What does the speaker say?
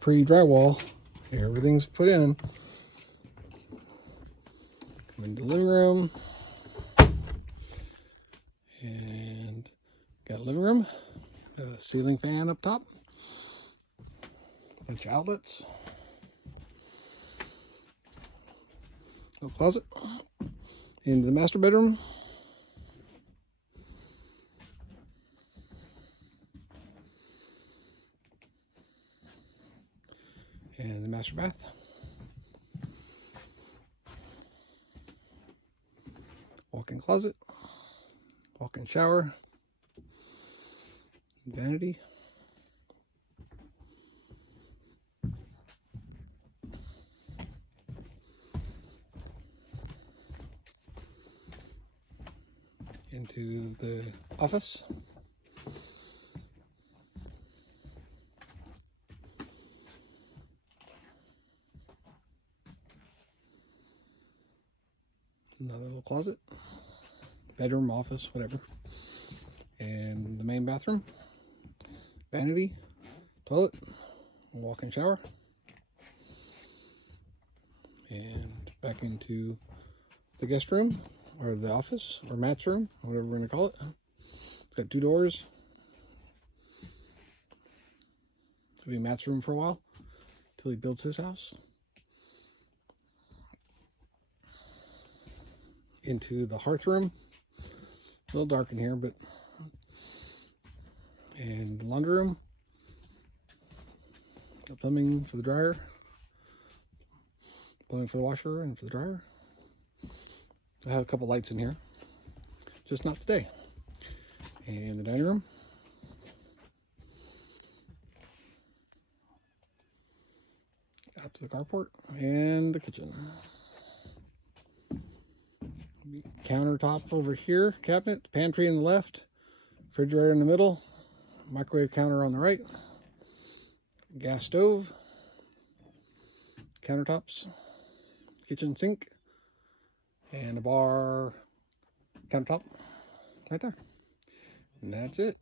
pre-drywall. Everything's put in. Come into the living room. And got a living room. Got a ceiling fan up top. Bunch of outlets. Little closet. Into the master bedroom. And the master bath. Walk-in closet. Walk-in shower. Vanity. Into the office. Another little closet. Bedroom, office, whatever. And the main bathroom. Vanity. Toilet. Walk-in shower. And back into the guest room, or the office, or Matt's room, whatever we're going to call it. It's got 2 doors. This will be Matt's room for a while, until he builds his house. Into the hearth room. A little dark in here, but... And the laundry room. The plumbing for the dryer. Plumbing for the washer and for the dryer. I have a couple lights in here. Just not today. And the dining room. Out to the carport. And the kitchen. Countertop over here. Cabinet. Pantry on the left. Refrigerator in the middle. Microwave counter on the right. Gas stove. Countertops. Kitchen sink. And a bar countertop right there. And that's it.